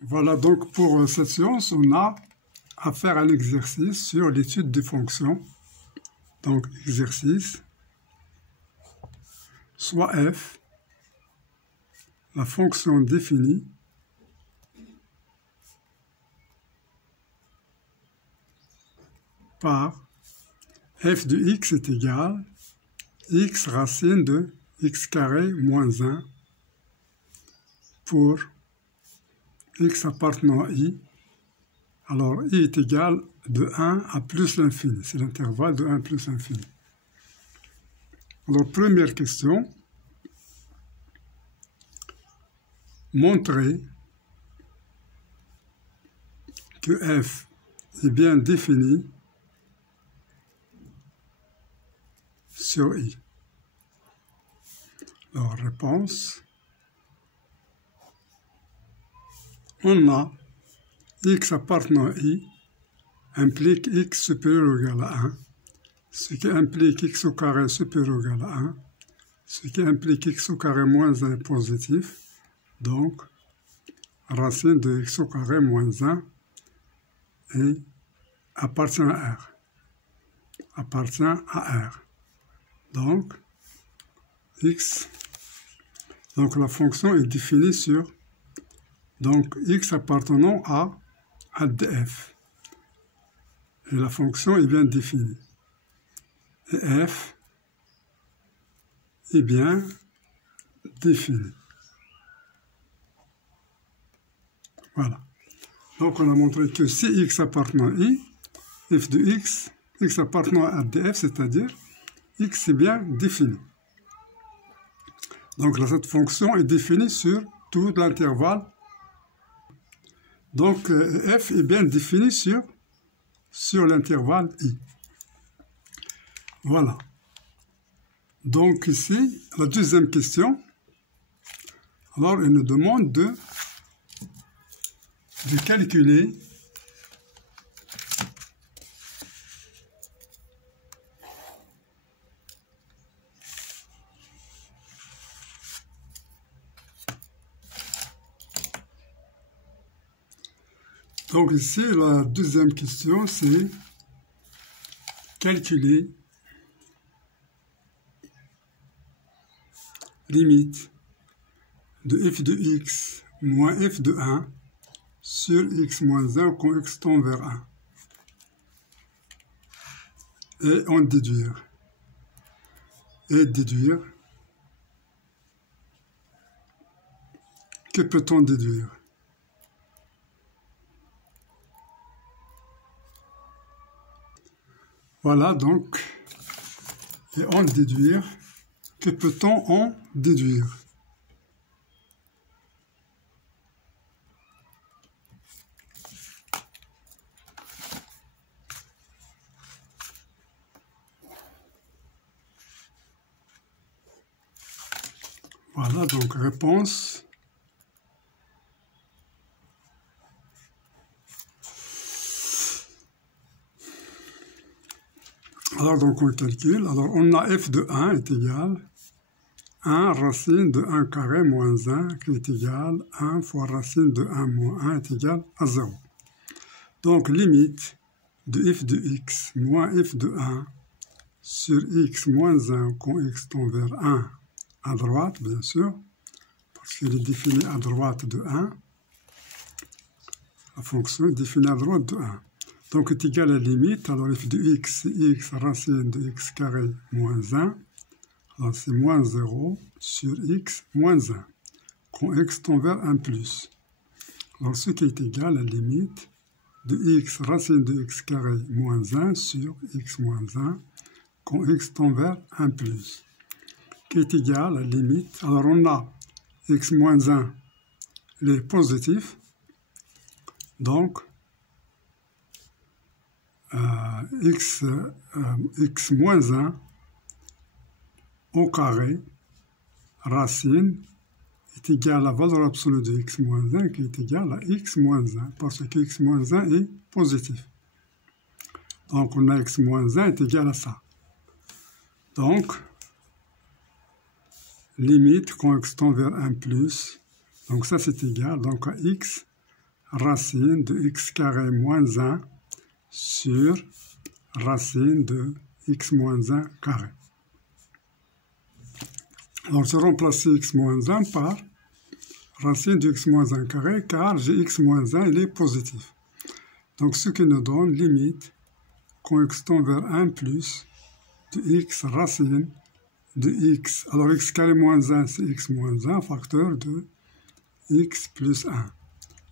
Voilà, donc pour cette séance, on a à faire un exercice sur l'étude des fonctions. Donc, exercice, soit f, la fonction définie par f de x est égal x racine de x carré moins 1 pour x appartenant à i. Alors, i est égal de 1 à plus l'infini. C'est l'intervalle de 1 plus l'infini. Alors, première question. Montrer que f est bien défini sur i. Alors, réponse. On a x appartenant à i implique x supérieur ou égal à 1, ce qui implique x au carré supérieur ou égal à 1, ce qui implique x au carré moins 1 est positif, donc racine de x au carré moins 1 et appartient à R. Appartient à R. Donc, x, donc la fonction est définie sur, donc x appartenant à df. Et la fonction est bien définie. Et f est bien définie. Voilà. Donc on a montré que si x appartenant à i, f de x appartenant à df, c'est-à-dire x est bien défini. Donc là, cette fonction est définie sur tout l'intervalle. Donc f est bien défini sur l'intervalle i. Voilà. Donc ici, la deuxième question. Alors, il nous demande de calculer donc ici, la deuxième question, c'est calculer limite de f de x moins f de 1 sur x moins 1 quand x tend vers 1. Et en déduire. Et déduire. Que peut-on déduire? Voilà donc. Et en déduire. Que peut-on en déduire? Voilà, donc réponse. Alors, donc on calcule. Alors, on a f de 1 est égal 1 racine de 1 carré moins 1 qui est égal 1 fois racine de 1 moins 1 est égal à 0. Donc, limite de f de x moins f de 1 sur x moins 1 quand x tend vers 1 à droite, bien sûr, parce qu'il est défini à droite de 1. La fonction est définie à droite de 1. Donc, est égal à la limite. Alors, f de x, c'est x racine de x carré moins 1. Alors, c'est moins 0 sur x moins 1. Quand x tend vers 1 plus. Alors, ce qui est égal à la limite de x racine de x carré moins 1 sur x moins 1. Quand x tend vers 1 plus. Qui est égal à la limite. Alors, on a x moins 1, il est positif. Donc, x moins 1 au carré racine est égal à la valeur absolue de x moins 1 qui est égale à x moins 1 parce que x moins 1 est positif. Donc, on a x moins 1 est égal à ça. Donc, limite quand x tend vers 1 plus, donc ça c'est égal donc à x racine de x carré moins 1 sur racine de x moins 1 carré. Alors, je remplace x moins 1 par racine de x moins 1 carré, car j'ai x moins 1, il est positif. Donc, ce qui nous donne limite, quand x tend vers 1 plus, de x racine de x. Alors, x carré moins 1, c'est x moins 1, facteur de x plus 1,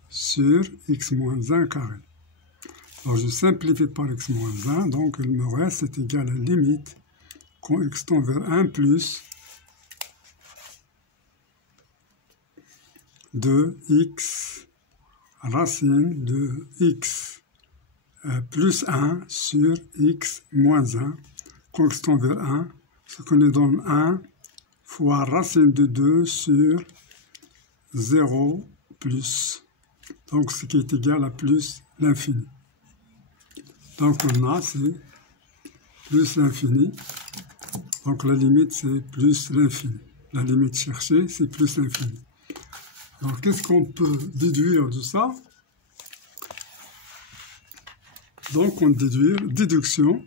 sur x moins 1 carré. Alors, je simplifie par x moins 1, donc il me reste, c'est égal à limite, quand x tend vers 1 plus, de x racine de x plus 1 sur x moins 1, quand x tend vers 1, ce qui nous donne 1 fois racine de 2 sur 0 plus, donc ce qui est égal à plus l'infini. Donc on a, c'est plus l'infini, donc la limite c'est plus l'infini. La limite cherchée, c'est plus l'infini. Alors, qu'est-ce qu'on peut déduire de ça? Donc, on déduit, déduction.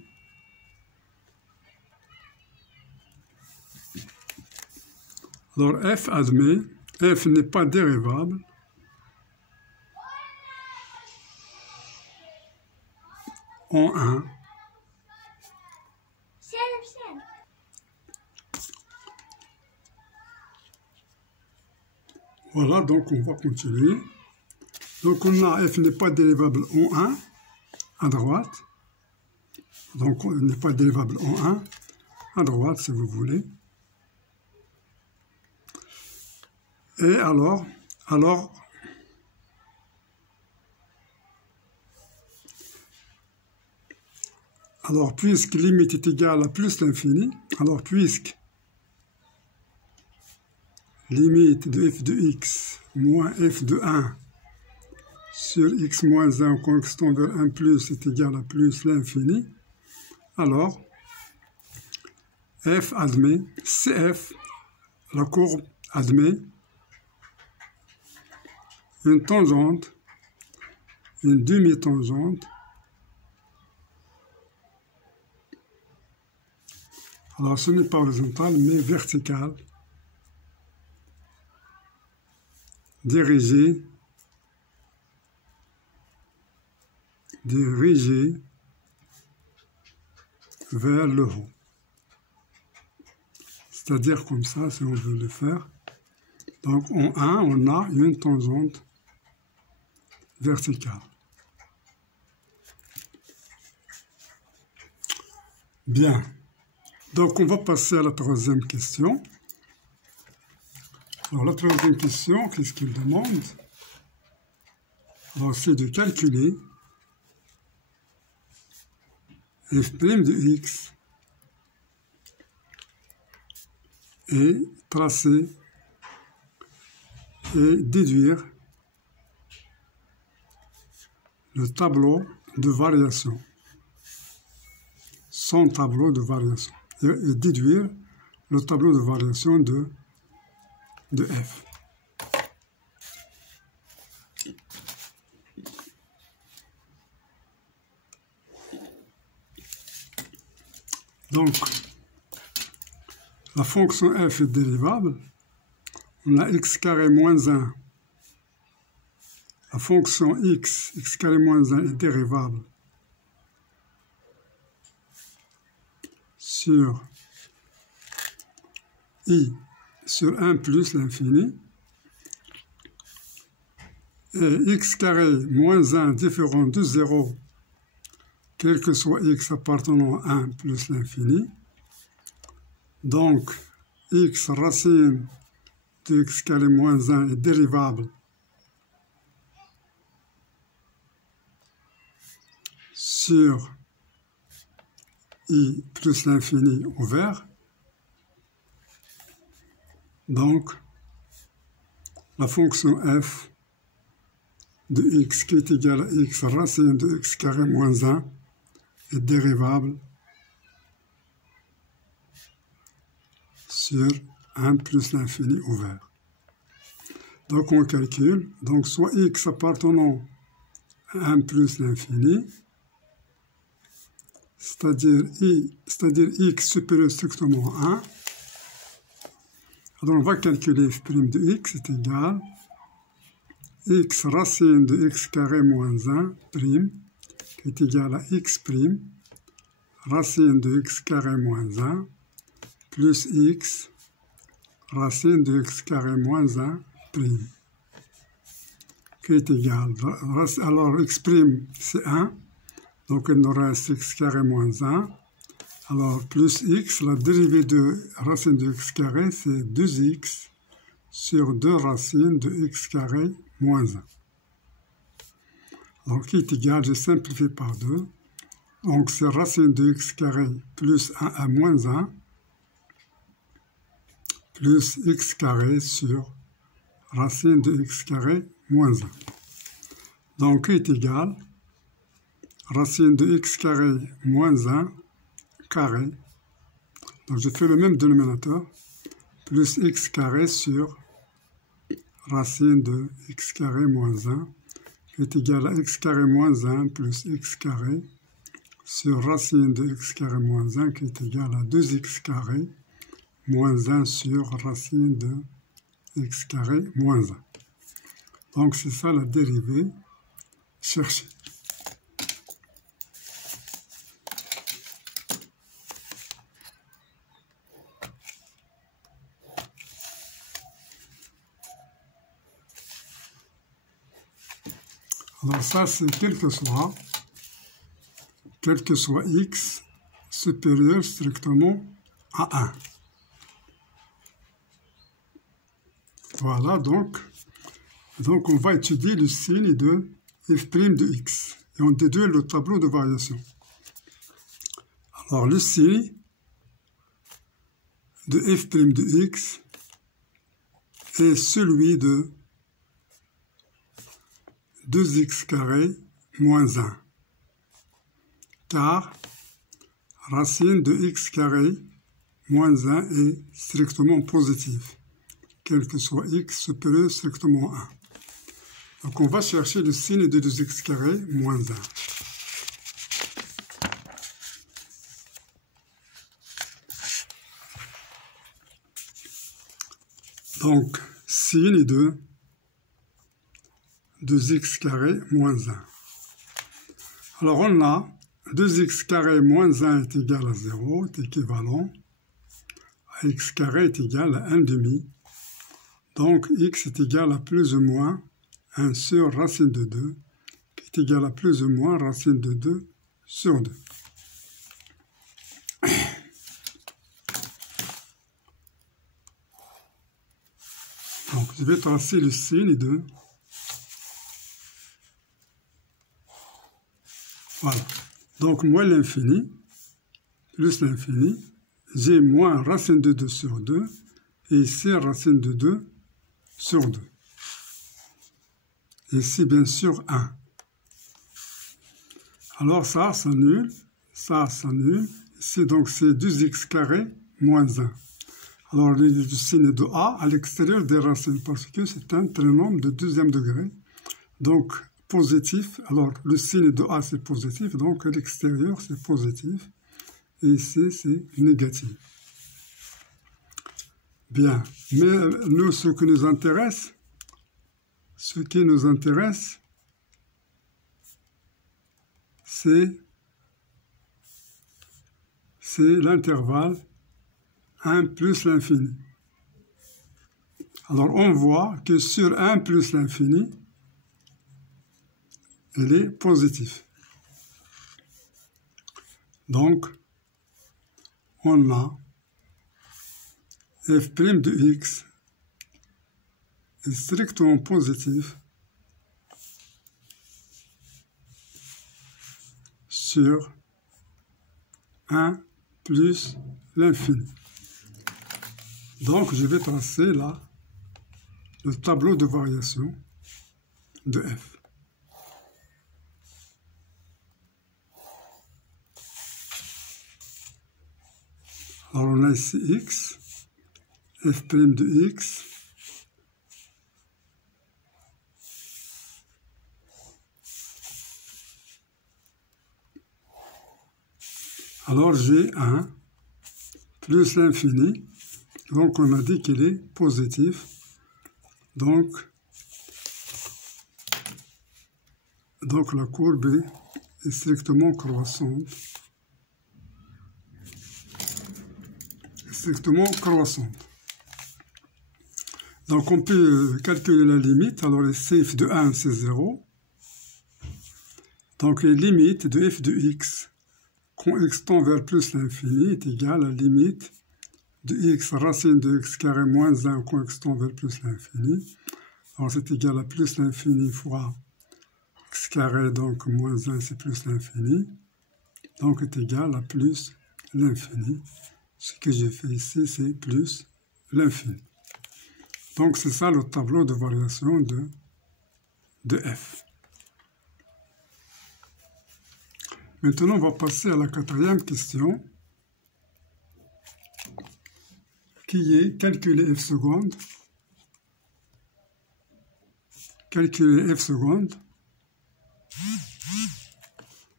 Alors, f admet, f n'est pas dérivable en 1. Voilà, donc on va continuer. Donc on a f n'est pas dérivable en 1, à droite. Donc on n'est pas dérivable en 1, à droite si vous voulez. Et alors puisque limite est égale à plus l'infini, alors puisque limite de f de x moins f de 1 sur x moins 1 quand x tend vers 1 plus est égal à plus l'infini, alors f admet, CF, la courbe admet une tangente, une demi-tangente, alors ce n'est pas horizontal mais vertical, dirigée vers le haut. C'est-à-dire comme ça, si on veut le faire. Donc en 1, on a une tangente verticale. Bien. Donc on va passer à la troisième question. Alors la troisième question, qu'est-ce qu'il demande? Alors c'est de calculer f' de x et tracer et déduire le tableau de variation, son tableau de variation, et déduire le tableau de variation de f. Donc, la fonction f est dérivable. On a x carré moins 1. La fonction x carré moins 1 est dérivable sur i sur 1 plus l'infini. Et x carré moins 1 différent de 0, quel que soit x appartenant à 1 plus l'infini. Donc, x racine de x carré moins 1 est dérivable sur i plus l'infini ouvert. Donc, la fonction f de x qui est égale à x racine de x carré moins 1 est dérivable sur 1 plus l'infini ouvert. Donc on calcule, donc soit x appartenant à 1 plus l'infini, c'est-à-dire x supérieur strictement à 1. Alors on va calculer f' de x est égal x racine de x carré moins 1 prime, qui est égal à x prime, racine de x carré moins 1, plus x racine de x carré moins 1 prime, qui est égal, alors x prime c'est 1, donc il nous reste x carré moins 1, alors plus x, la dérivée de racine de x carré c'est 2x sur 2 racines de x carré moins 1. Alors qui est égal, je simplifie par 2, donc c'est racine de x carré plus 1 à moins 1, plus x carré sur racine de x carré moins 1. Donc, qui est égal, racine de x carré moins 1 carré, donc je fais le même dénominateur, plus x carré sur racine de x carré moins 1, qui est égal à x carré moins 1 plus x carré sur racine de x carré moins 1, qui est égal à 2x carré moins 1 sur racine de x carré moins 1. Donc c'est ça la dérivée cherchée. Alors ça c'est quel que soit x supérieur strictement à 1. Voilà, donc on va étudier le signe de f' de x. Et on déduit le tableau de variation. Alors, le signe de f' de x est celui de 2x carré moins 1. Car racine de x carré moins 1 est strictement positive, quel que soit x supérieur strictement à 1. Donc on va chercher le signe de 2x carré moins 1. Donc, signe de 2x carré moins 1. Alors on a 2x carré moins 1 est égal à 0, est équivalent à x carré est égal à 1 demi. Donc x est égal à plus ou moins 1 sur racine de 2, qui est égal à plus ou moins racine de 2 sur 2. Donc je vais tracer le signe de... Voilà. Donc moins l'infini, plus l'infini, j'ai moins racine de 2 sur 2, et ici racine de 2 sur 2. Ici, bien sûr, 1. Alors ça s'annule, ça s'annule. Ici, donc, c'est 2x carré moins 1. Alors, le signe de A à l'extérieur des racines, parce que c'est un trinôme de deuxième degré. Donc, positif. Alors, le signe de A, c'est positif. Donc, à l'extérieur, c'est positif. Et ici, c'est négatif. Bien. Mais nous, ce qui nous intéresse, c'est l'intervalle 1 plus l'infini. Alors, on voit que sur 1 plus l'infini, il est positif. Donc, on a f' de x est strictement positif sur 1 plus l'infini. Donc, je vais tracer là le tableau de variation de f. Alors, on a ici x, f' de x Alors j'ai 1 plus l'infini. Donc on a dit qu'il est positif. Donc la courbe est strictement croissante. Donc on peut calculer la limite. Alors ici f de 1 c'est 0. Donc les limites de f de x quand x tend vers plus l'infini est égal à la limite de x racine de x carré moins 1 quand x tend vers plus l'infini. Alors c'est égal à plus l'infini fois x carré, donc moins 1 c'est plus l'infini. Donc est égal à plus l'infini. Ce que j'ai fait ici c'est plus l'infini. Donc c'est ça le tableau de variation de f. Maintenant, on va passer à la quatrième question, qui est calculer f seconde. Calculer f seconde,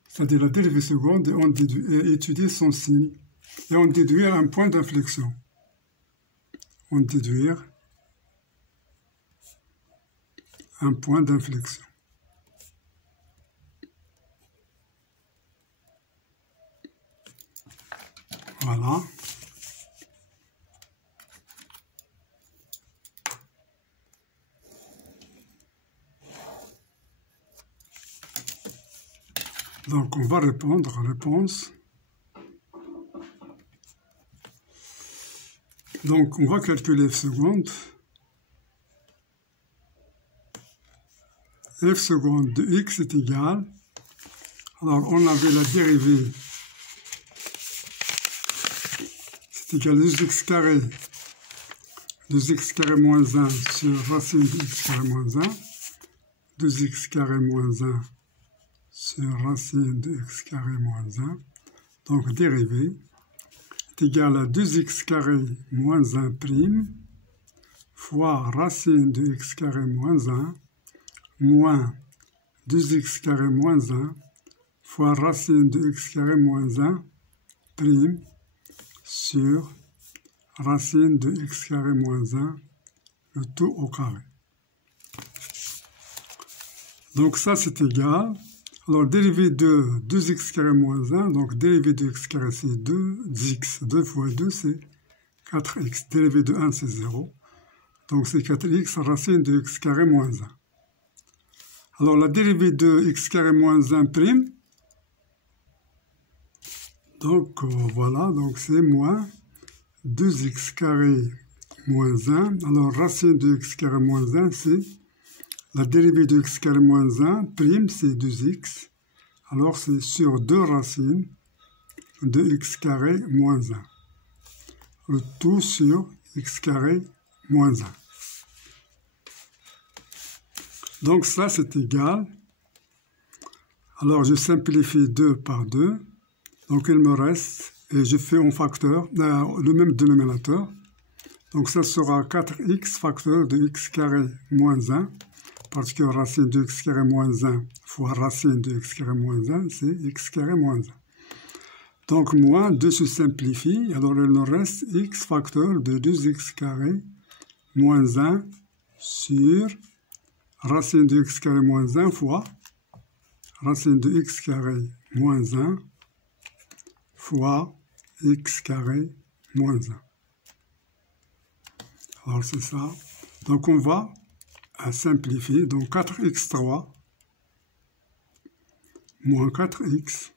c'est-à-dire la dérivée seconde, et étudier son signe, et en déduire un point d'inflexion. En déduire un point d'inflexion. Voilà. Donc on va répondre à la réponse. Donc on va calculer f seconde. F seconde de x est égal. Alors on avait la dérivée. C'est égal à 2x carré. 2x carré moins 1 sur racine de x carré moins 1. 2x carré moins 1 sur racine de x carré moins 1. Donc dérivée est égal à 2x carré moins 1 prime fois racine de x carré moins 1 moins 2x carré moins 1 fois racine de x carré moins 1 prime sur racine de x carré moins 1, le tout au carré. Donc ça c'est égal. Alors dérivée de 2x carré moins 1, donc dérivée de x carré c'est 2x, 2 fois 2 c'est 4x, dérivée de 1 c'est 0, donc c'est 4x racine de x carré moins 1. Alors la dérivée de x carré moins 1 prime, donc voilà, donc c'est moins 2x carré moins 1, alors racine de x carré moins 1 c'est la dérivée de x carré moins 1 prime c'est 2x, alors c'est sur 2 racines de x carré moins 1, le tout sur x carré moins 1. Donc ça c'est égal, alors je simplifie 2 par 2, donc il me reste, et je fais en facteur, le même dénominateur, donc ça sera 4x facteur de x carré moins 1, parce que racine de x carré moins 1 fois racine de x carré moins 1, c'est x carré moins 1. Donc moins 2 se simplifie, alors il nous reste x facteur de 2x carré moins 1 sur racine de x carré moins 1 fois racine de x carré moins 1 fois x carré moins 1. Alors c'est ça. Donc on va simplifier. Donc 4x3 moins 4x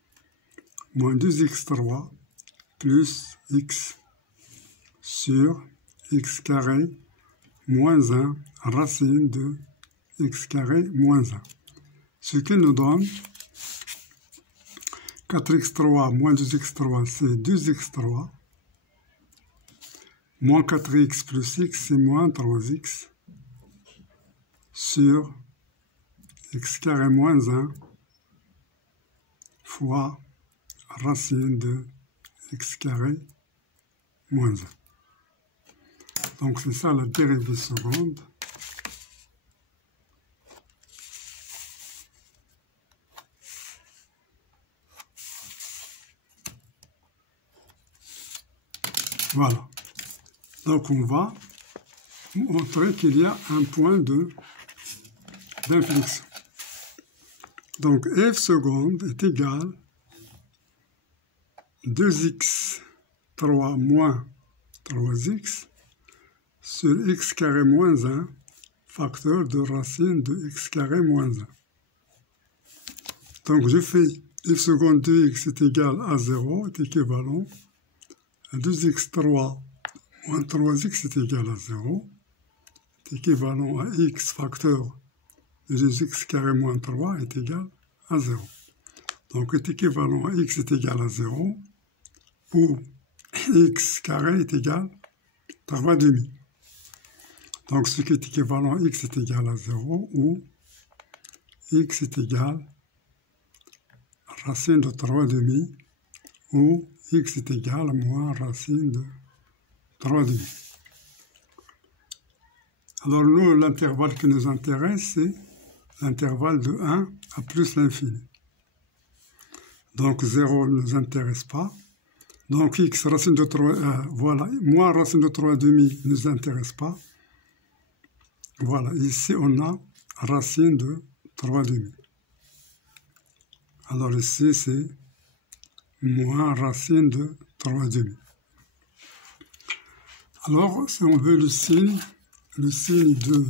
moins 2x3 plus x sur x carré moins 1 racine de x carré moins 1. Ce qui nous donne 4x3 moins 2x3 c'est 2x3 moins 4x plus x c'est moins 3x sur x carré moins 1 fois racine de x carré moins 1. Donc c'est ça la dérivée seconde. Voilà. Donc on va montrer qu'il y a un point d'inflexion. Donc f seconde est égal 2x3 moins 3x sur x carré moins 1 facteur de racine de x carré moins 1. Donc je fais f seconde de x est égal à 0, est équivalent à 2x3 moins 3x est égal à 0, est équivalent à x facteur de 2x carré moins 3 est égal à 0. Donc est équivalent à x est égal à 0, où x carré est égal à 3 demi. Donc ce qui est équivalent à x est égal à 0, où x est égal à racine de 3 demi, où x est égal à moins racine de 3 demi. Alors nous, l'intervalle qui nous intéresse, c'est l'intervalle de 1 à plus l'infini. Donc 0 ne nous intéresse pas. Donc x, racine de 3, voilà, moins racine de 3 demi ne nous intéresse pas. Voilà, ici on a racine de 3 demi. Alors ici c'est moins racine de 3 demi. Alors si on veut le signe de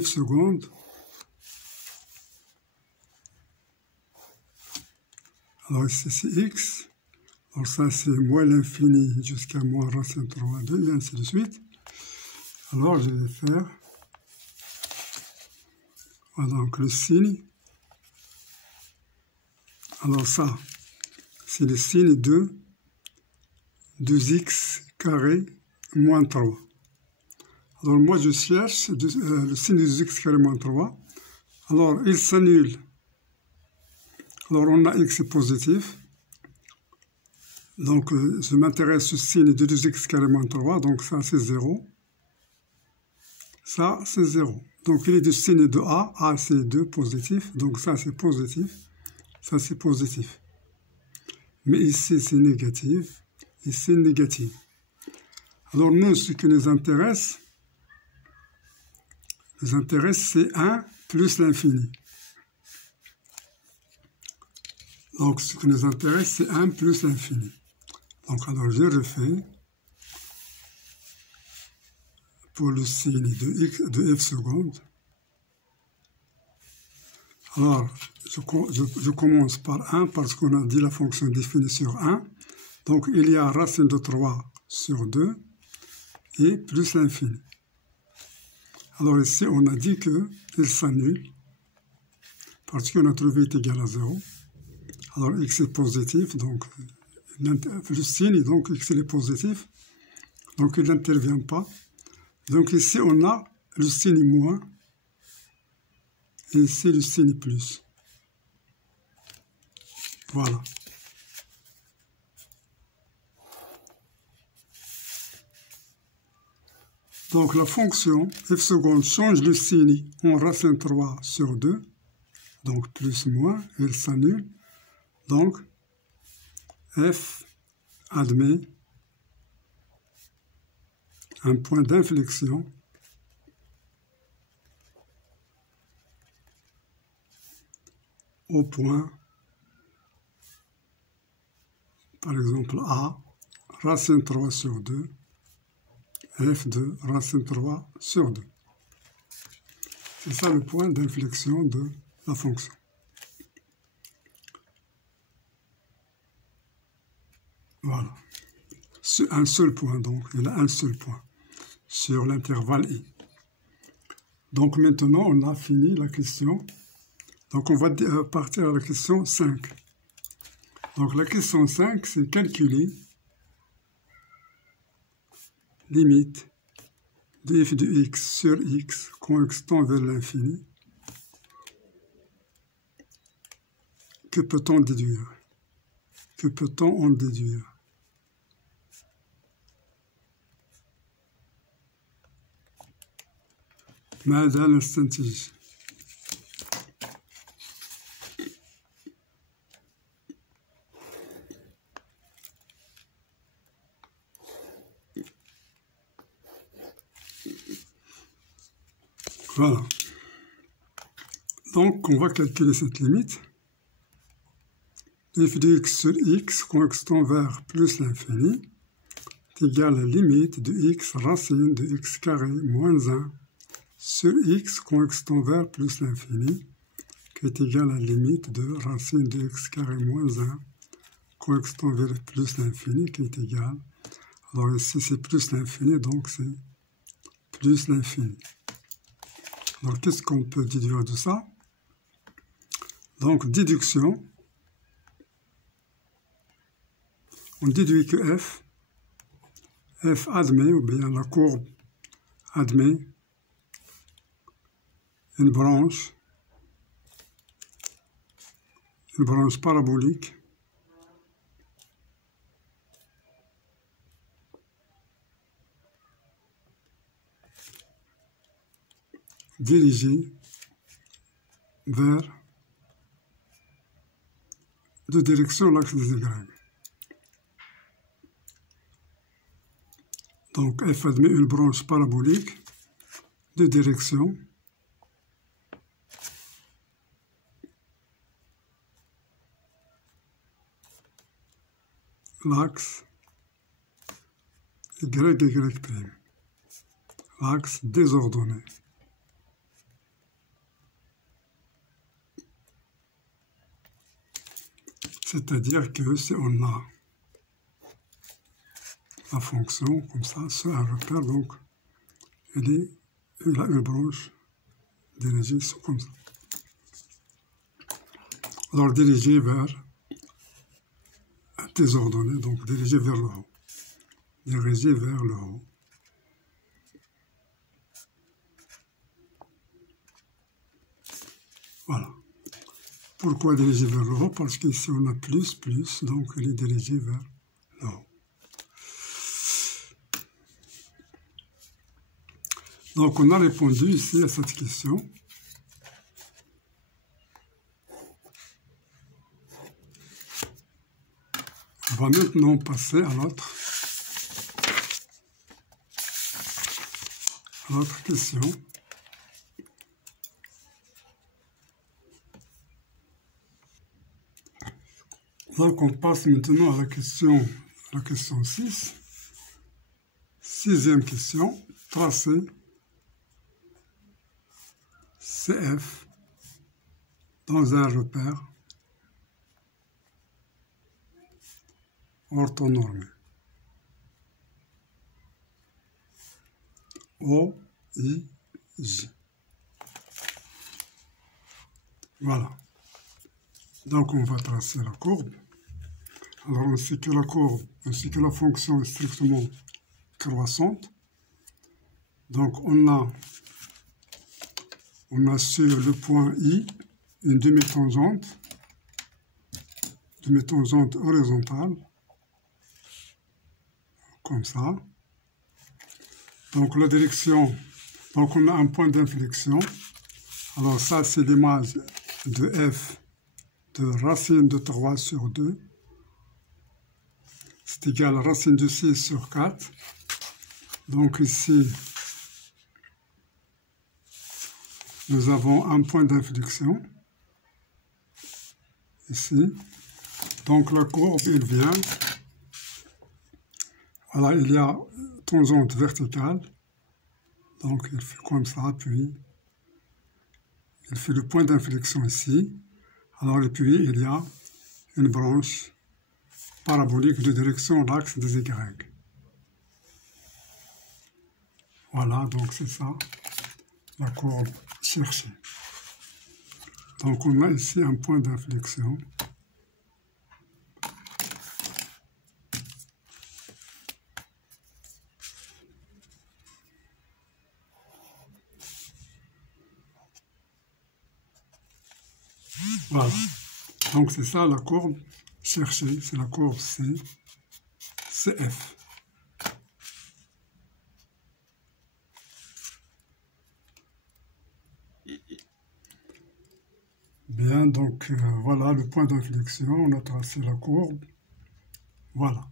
f seconde, alors ici c'est x, alors ça c'est moins l'infini jusqu'à moins racine de 3 2 et ainsi de suite. Alors je vais faire, voilà, donc le signe, alors ça c'est le signe de 2x carré moins 3. Alors moi je cherche le signe de 2x carré moins 3. Alors il s'annule. Alors on a x positif. Donc je m'intéresse au signe de 2x carré moins 3. Donc ça c'est 0. Ça c'est 0. Donc il est du signe de A. A c'est 2 positif. Donc ça c'est positif. Ça c'est positif. Mais ici c'est négatif. Ici négatif. Alors nous ce qui nous intéresse, c'est 1 plus l'infini. Donc, ce qui nous intéresse, c'est 1 plus l'infini. Donc, alors, je refais pour le signe de f seconde. Alors, je commence par 1 parce qu'on a dit la fonction définie sur 1. Donc, il y a racine de 3 sur 2 et plus l'infini. Alors ici, on a dit qu'il s'annule parce qu'on a trouvé est égal à 0. Alors x est positif, donc le signe, donc x est positif, donc il n'intervient pas. Donc ici, on a le signe moins, et ici le signe plus. Voilà. Donc la fonction f seconde change le signe en racine 3 sur 2, donc plus moins, elle s'annule. Donc f admet un point d'inflexion au point, par exemple A, racine 3 sur 2, f de racine 3 sur 2. C'est ça le point d'inflexion de la fonction. Voilà. C'est un seul point, donc il y a un seul point sur l'intervalle i. Donc maintenant, on a fini la question. Donc on va partir à la question 5. Donc la question 5, c'est calculer limite de f de x sur x quand x tend vers l'infini. Que peut-on déduire? Que peut-on en déduire? ماذا نستنتج؟ Voilà. Donc, on va calculer cette limite. F de x sur x constant vers plus l'infini est égal à la limite de x racine de x carré moins 1 sur x constant vers plus l'infini qui est égal à la limite de racine de x carré moins 1 constant vers plus l'infini qui est égal. Alors ici c'est plus l'infini, donc c'est plus l'infini. Alors qu'est-ce qu'on peut déduire de ça? Donc déduction. On déduit que f admet, ou bien la courbe admet une branche parabolique dirigée vers de direction l'axe des Y. Donc f admet une branche parabolique de direction l'axe Y', l'axe désordonné. C'est-à-dire que si on a la fonction comme ça, sur un repère, donc il a une branche dirigée comme ça. Alors dirigée vers un désordonné, donc dirigée vers le haut. Dirigée vers le haut. Voilà. Pourquoi dirigée vers le haut? Parce qu'ici on a plus, donc il est dirigé vers le haut. Donc on a répondu ici à cette question. On va maintenant passer à l'autre question. Donc on passe maintenant à la question 6. Sixième question. Tracé CF dans un repère orthonormé. O, I, J. Voilà. Donc on va tracer la courbe. Alors on sait que la courbe, ainsi que la fonction est strictement croissante. Donc on a sur le point I une demi-tangente horizontale, comme ça. Donc la direction, donc on a un point d'inflexion. Alors ça c'est l'image de f de racine de 3 sur 2. C'est égal à racine de 6 sur 4. Donc ici, nous avons un point d'inflexion. Ici. Donc la courbe, il vient. Alors il y a tangente verticale. Donc il fait comme ça, puis il fait le point d'inflexion ici. Alors et puis il y a une branche parabolique de direction l'axe des Y. Voilà, donc c'est ça, la courbe cherchée. Donc on a ici un point d'inflexion. Voilà, donc c'est ça la courbe cherchée, c'est la courbe CF. Bien, donc voilà le point d'inflexion, on a tracé la courbe. Voilà,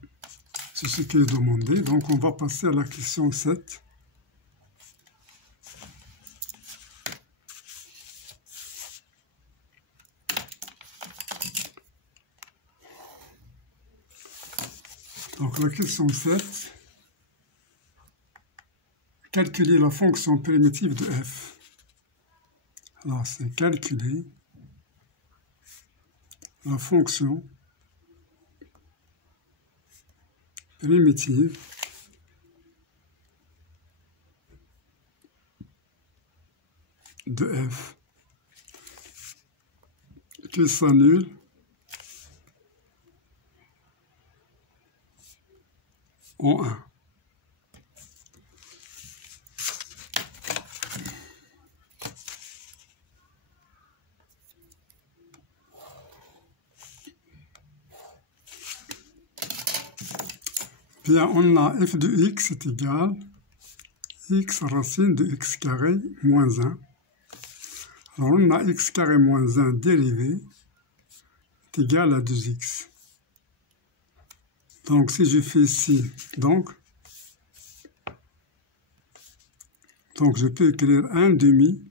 c'est ce qui est demandé. Donc on va passer à la question 7. Donc la question 7. Calculer la fonction primitive de f. Alors c'est calculer la fonction primitive de f qui s'annule en 1. Bien, on a f de x est égal x racine de x carré moins 1. Alors on a x carré moins 1 dérivé est égal à 2x. Donc si je fais ici, donc je peux écrire 1 demi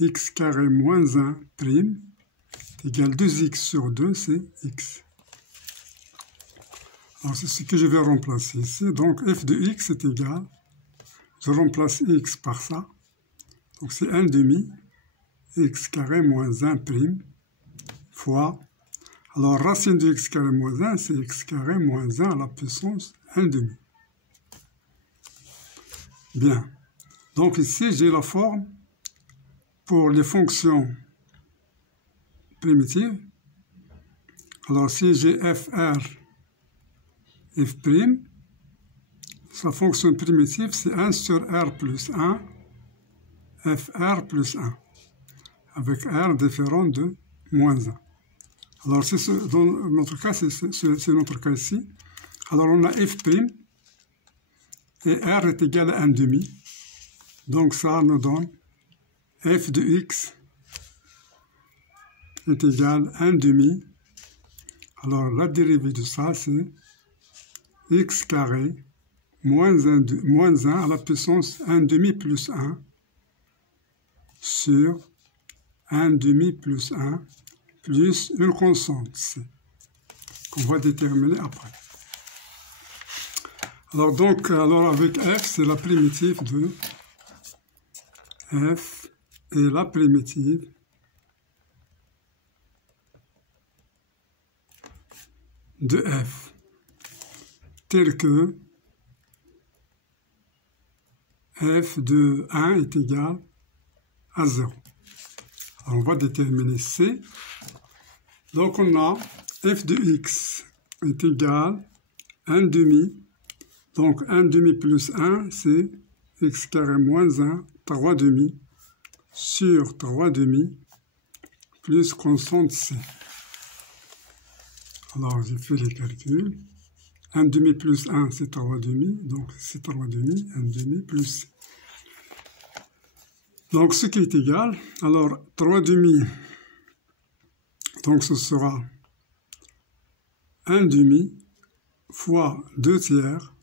x carré moins 1 prime est égal 2x sur 2, c'est x. Alors c'est ce que je vais remplacer ici. Donc f de x est égal, je remplace x par ça. Donc c'est 1 demi x carré moins 1 prime fois, alors racine de x carré moins 1, c'est x carré moins 1 à la puissance 1 demi. Bien. Donc ici, j'ai la forme pour les fonctions primitives. Alors si j'ai fr, f', sa fonction primitive, c'est 1 sur r plus 1, fr plus 1, avec r différent de moins 1. Alors, dans notre cas, c'est notre cas ici. Alors, on a f' et r est égal à 1 demi. Donc, ça nous donne f de x est égal à 1 demi. Alors, la dérivée de ça, c'est x carré moins 1 à la puissance 1 demi plus 1 sur 1 demi plus 1 plus une constante c qu'on va déterminer après. Alors avec f, c'est la primitive de f et la primitive de f telle que f de 1 est égal à 0. Alors on va déterminer c. Donc on a f de x est égal à 1 demi. Donc 1 demi plus 1, c'est x carré moins 1, 3 demi, sur 3 demi, plus constante c. Alors j'ai fait les calculs. 1 demi plus 1, c'est 3 demi. Donc c'est 3 demi, 1 demi plus c. Donc ce qui est égal, alors 3 demi, donc ce sera 1 demi fois 2 tiers,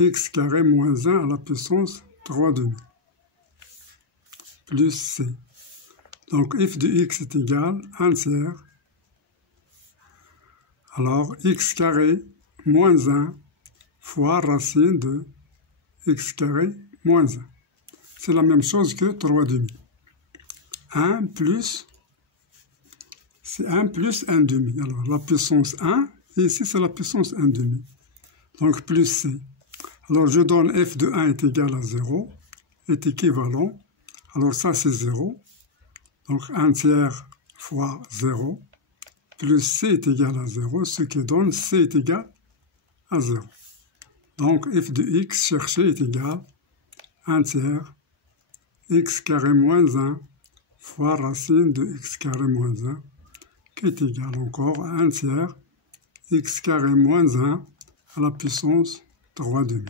x carré moins 1 à la puissance 3 demi, plus c. Donc f de x est égal à 1 tiers, alors x carré moins 1 fois racine de x carré moins 1. C'est la même chose que 3 demi. 1 plus, c'est 1 plus 1 demi. Alors la puissance 1, et ici c'est la puissance 1 demi. Donc plus c. Alors je donne f de 1 est égal à 0, est équivalent. Alors ça c'est 0. Donc 1 tiers fois 0, plus c est égal à 0, ce qui donne c est égal à 0. Donc f de x cherché est égal à 1 tiers x carré moins 1 fois racine de x carré moins 1, qui est égal encore à 1 tiers x carré moins 1 à la puissance 3 demi.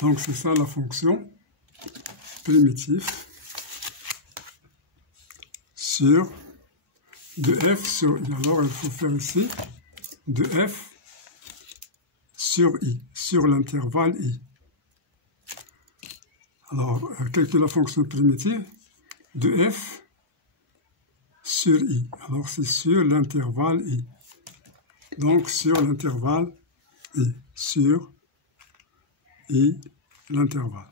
Donc c'est ça la fonction primitive sur de f sur i. Alors il faut faire ici de f sur i, sur l'intervalle i. Alors, calculer la fonction primitive de f sur i. Alors, c'est sur l'intervalle i. Donc, sur l'intervalle I sur I, l'intervalle.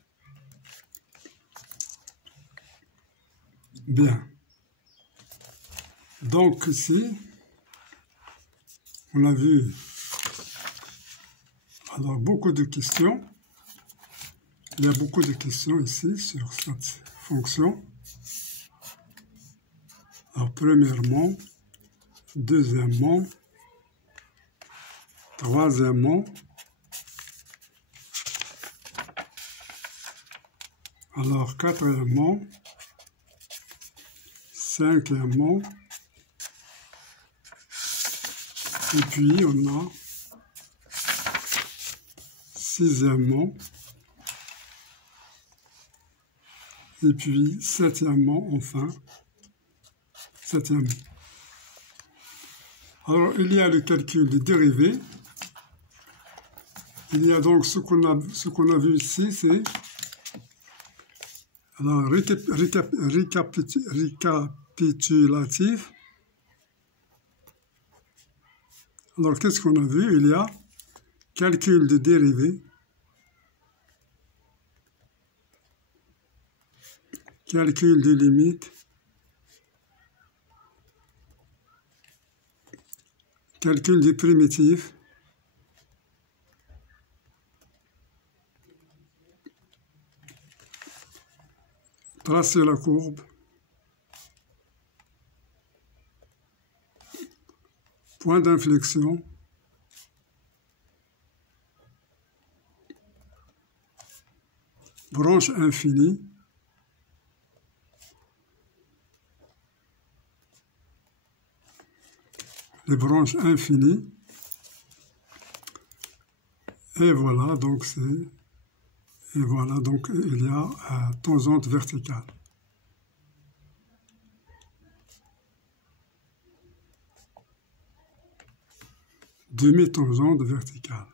Bien. Donc ici, on a vu alors beaucoup de questions. Il y a beaucoup de questions ici sur cette fonction. Alors premièrement, deuxièmement, troisièmement, alors quatrièmement, cinquièmement, et puis on a sixièmement, et puis septièmement, enfin, septièmement. Alors, il y a le calcul des dérivés. Il y a donc ce qu'on a vu ici, c'est alors récapitulatif. Alors, qu'est-ce qu'on a vu? Il y a calcul de dérivés, calcul de limite, calcul des primitifs, tracer la courbe, point d'inflexion, branche infinie, les branches infinies, et voilà donc il y a tangente verticale. Demi-tangente verticale.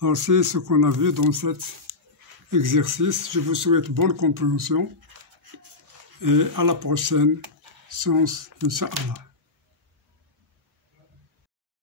Alors c'est ce qu'on a vu dans cet exercice. Je vous souhaite bonne compréhension et à la prochaine séance, Inch'Allah.